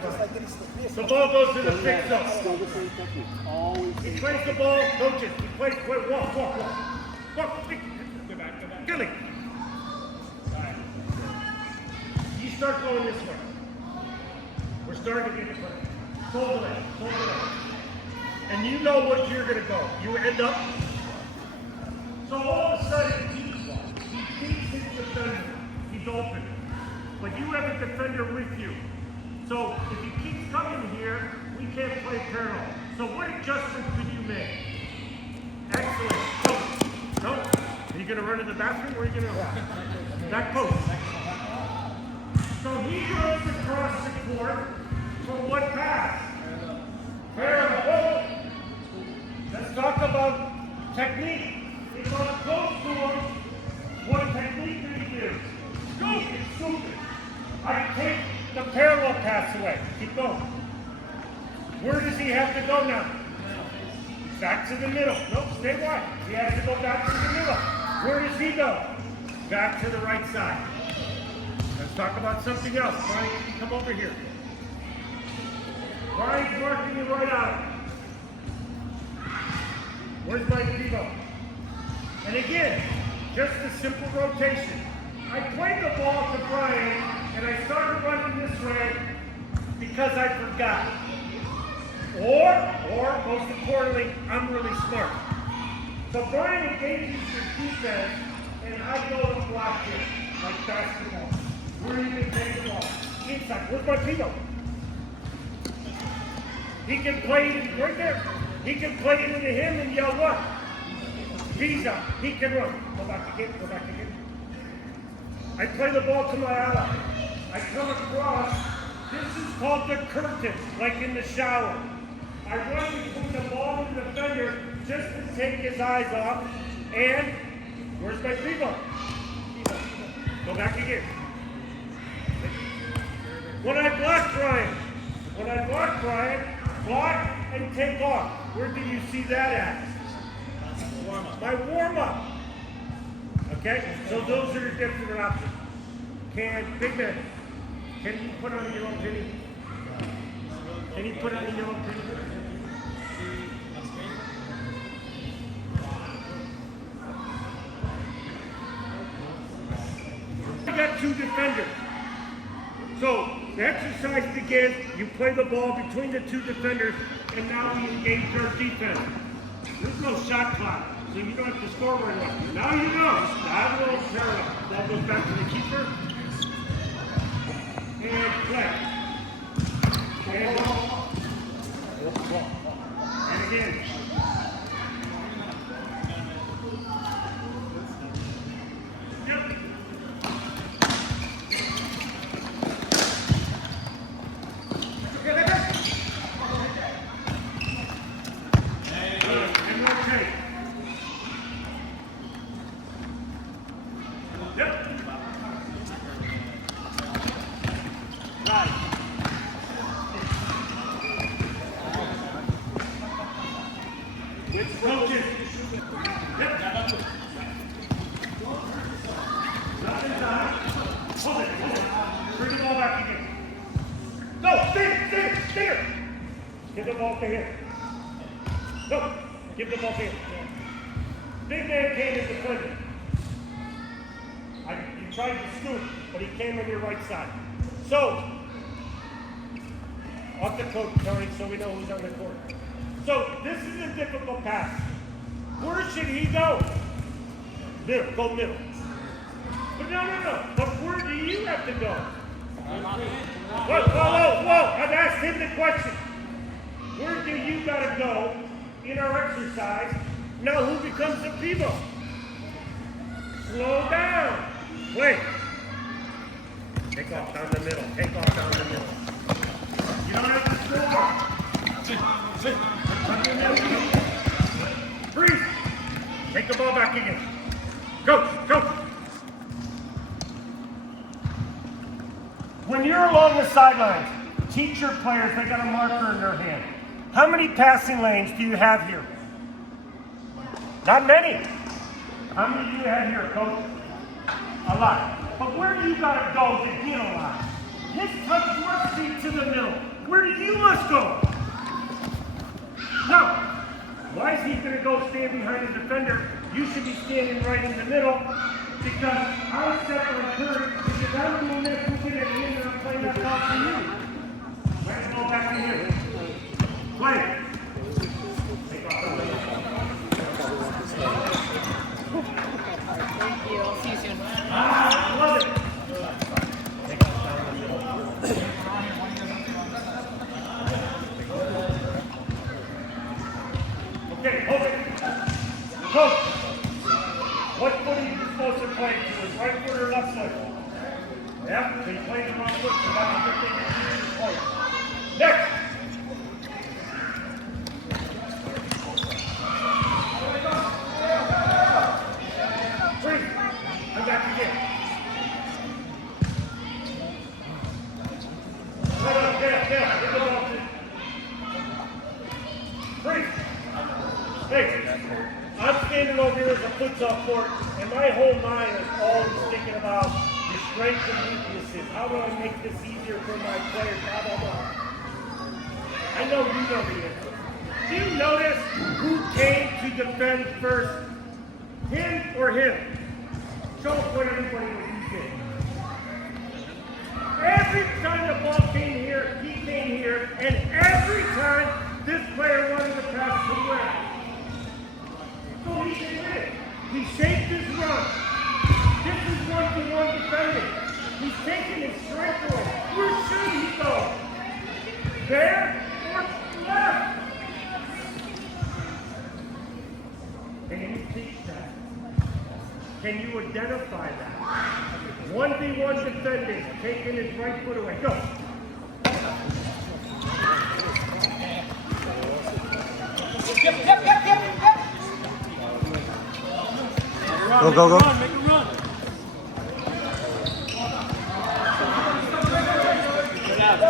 The ball goes to the fix zone. Still the same technique. Always. He plays the ball, coaches. He plays, walk. Walk, go back. Gilly. You start going this way. We're starting to get it right. Hold the leg. And you know what you're going to go. You end up. So all of a sudden, he beats his defender. He's open. But you have a defender with you. So if he keeps coming here, we can't play parallel. So what adjustment could you make? Excellent. No. Are you going to run to the bathroom or are you going to back post? So he runs across the court for what pass? Parallel. Let's talk about technique. If I'm close to him, what technique do you use? Scoop it. I take the parallel pass away. Keep going. Where does he have to go now? Back to the middle. Nope, stay wide. He has to go back to the middle. Where does he go? Back to the right side. Let's talk about something else. Brian, come over here. Brian's marking you right out. Where's my Devo? And again, just a simple rotation. I played the ball to Brian, and I started running this way because I forgot. Or most importantly, I'm really smart. So Brian engages his defense, and I go to block it like basketball. Where are you going to take the ball? Inside. Where's my Devo? He can play it right there. He can play it into him and yell what? Visa. He can run. Go back again. I play the ball to my ally. I come across. This is called the curtain, like in the shower. I run between the ball and the defender just to take his eyes off. And where's my Devo? Go back again. When I block Brian, block and take off. Where do you see that at? My warm-up. Okay? So those are the different options. Big man, can you put on your own penny? Can you put on your own penny? I got two defenders. So the exercise begins, you play the ball between the two defenders, and now we engage our defense. There's no shot clock, so you don't have to score right away. Now you know. Lateral, parallel. Ball goes back to the keeper. And play. And ball. And again. Yep. Give the ball to him. No, give the ball to him. Big man came in defender. You tried to scoop, but he came on your right side. So, off the coach, Tony, so we know who's on the court. So, this is a difficult pass. Where should he go? Middle, go middle. But no. But where do you have to go? Whoa. I've asked him the question. Where do you got to go in our exercise? Now who becomes the pivot? Slow down. Wait. Take off down the middle. You don't have to score. Breathe. Take the ball back again. Go. When you're along the sidelines, teach your players, they got a marker in their hand. How many passing lanes do you have here? Not many. How many do you have here, coach? A lot. But where do you got to go to get a lot? his touch your feet to the middle, where you must go. Now, why is he going to go stand behind the defender? You should be standing right in the middle, because I separate Curry, because I'm doing this, looking at him, and I'm playing that ball to you. Let's go back to you. Play. Thank you. I'll see you soon. I love it. Okay, hold it. Coach, what foot are you supposed to play to? His right foot or left foot? Yeah, so you played the wrong foot, so that's a good thing to do this point. Next. Freeze. I got you again. Right up, down. Get the ball to. Freeze. Hey, I'm standing over here as a futsal court, and my whole mind is always thinking about the strengths and weaknesses. How do I make this easier for my players? Blah, blah, blah. I know you know the answer. Do you notice who came to defend first? Him or him? Show us what everybody was he did. Every time the ball came here, he came here, and every time this player wanted to pass to where? So he did it. He shaped his run. This is one-to-one defending. He's taking his strength away. Where should he go? There or left? Can you teach that? Can you identify that? 1v1 defending, taking his right foot away. Go. Go. Make a run. Straight out.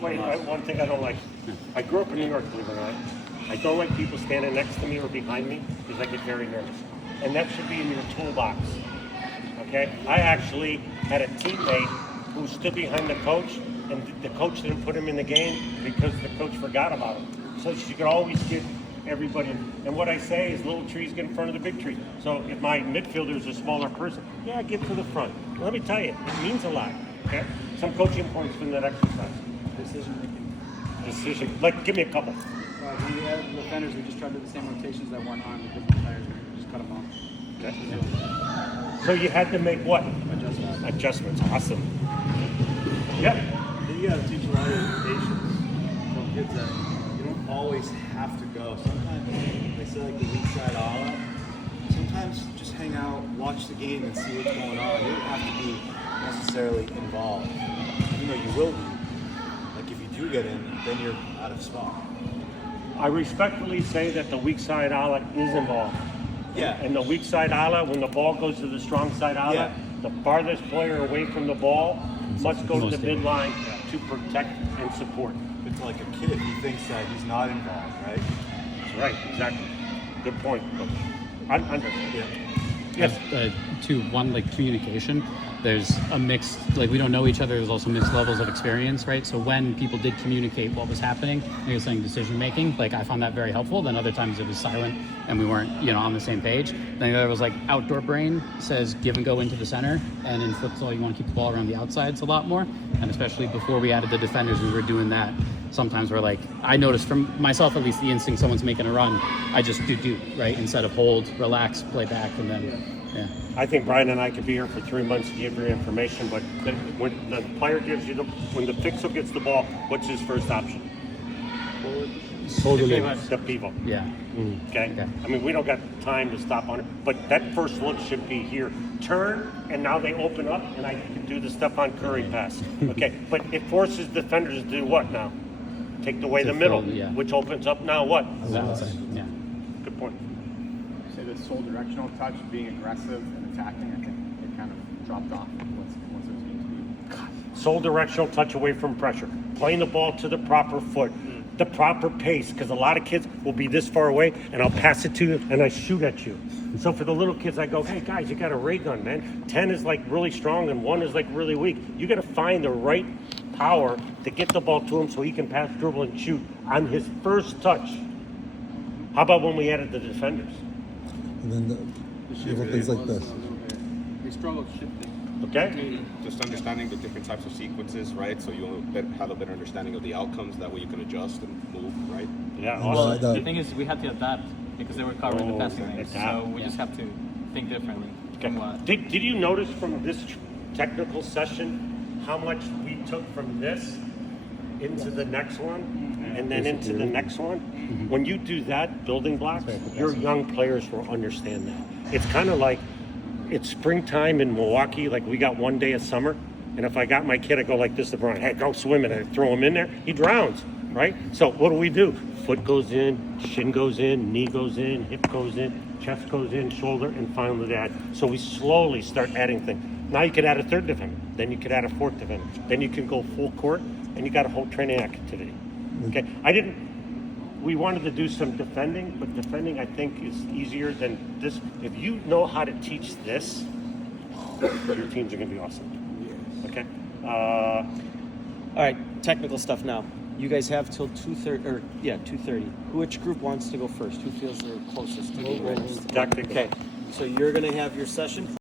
Wait, one thing I don't like. I grew up in New York, believe it or not. I don't like people standing next to me or behind me because I get very nervous. And that should be in your toolbox. Okay? I actually had a teammate who stood behind the coach, and the coach didn't put him in the game because the coach forgot about him. So she could always get everybody. And what I say is little trees get in front of the big tree. So if my midfielder is a smaller person, yeah, get to the front. Let me tell you, it means a lot. Okay? Some coaching points from that exercise. Decision. Like, give me a couple. We had defenders, we just tried to do the same rotations that weren't on because the players just cut them off. Okay. Yeah. So you had to make what? Adjustments. Awesome. Yep. Then you got to teach a lot of patience from kids that you don't always have to go. Sometimes they say like the weak side all. Sometimes just hang out, watch the game, and see what's going on. You don't have to be necessarily involved. Even though you will be. Like if you do get in, then you're out of spot. I respectfully say that the weak side ala is involved. Yeah. And the weak side ala, when the ball goes to the strong side ala, Yeah. the farthest player away from the ball must go to the midline to protect and support. But to like a kid, he thinks that he's not involved, right? That's right, exactly. Good point, Coach. Yeah. Yes. To one, like communication, there's a mixed, like we don't know each other, there's also mixed levels of experience, right? So when people did communicate what was happening, they were saying decision making, like I found that very helpful. Then other times it was silent and we weren't, on the same page. Then there was like outdoor brain says give and go into the center, and in futsal you want to keep the ball around the outsides a lot more. And especially before we added the defenders, we were doing that. Sometimes we're like, I noticed from myself at least, the instinct someone's making a run, I just do, right? Instead of hold, relax, play back, and then, yeah. I think Brian and I could be here for 3 months to give you information, but when the player gives you when the fixer gets the ball, what's his first option? Totally. The pivot. Yeah. Okay? I mean, we don't got time to stop on it, but that first look should be here. Turn, and now they open up, and I can do the Stefan Curry pass. Okay, but it forces defenders to do what now? Take away the middle, which opens up now what? Yeah. Good point. Say the sole directional touch, being aggressive and attacking, I think it kind of dropped off once it was being. Sole directional touch away from pressure. playing the ball to the proper foot, the proper pace, because a lot of kids will be this far away, and I'll pass it to you, and I shoot at you. So for the little kids, I go, hey, guys, you got a ray gun, man. 10 is like really strong, and 1 is like really weak. You got to find the right power to get the ball to him so he can pass, dribble, and shoot on his first touch. How about when we added the defenders? And then little things like this. They struggle shifting. Okay? Just understanding the different types of sequences, right? So you have a better understanding of the outcomes. That way you can adjust and move, right? Yeah, Well, awesome. The thing is, we had to adapt because they were covering the passing lanes. adapt. So we just have to think differently. Okay. Did you notice from this technical session how much we took from this into the next one and then into the next one? When you do that, building blocks, your young players will understand that. It's kind of like it's springtime in Milwaukee, like we got one day of summer, and if I got my kid, I go like this to Brian, hey, go swimming, and I throw him in there, he drowns, right? So what do? Foot goes in, shin goes in, knee goes in, hip goes in, chest goes in, shoulder, and finally that. So we slowly start adding things. Now you could add a third defender, then you could add a fourth defender, then you can go full court, and you got a whole training activity. Okay, we wanted to do some defending, but defending I think is easier than this. If you know how to teach this, your teams are gonna be awesome. Okay. All right, technical stuff now. You guys have till 2:30. Which group wants to go first? Who feels they're closest to being ready? Dr. Okay, so you're gonna have your session.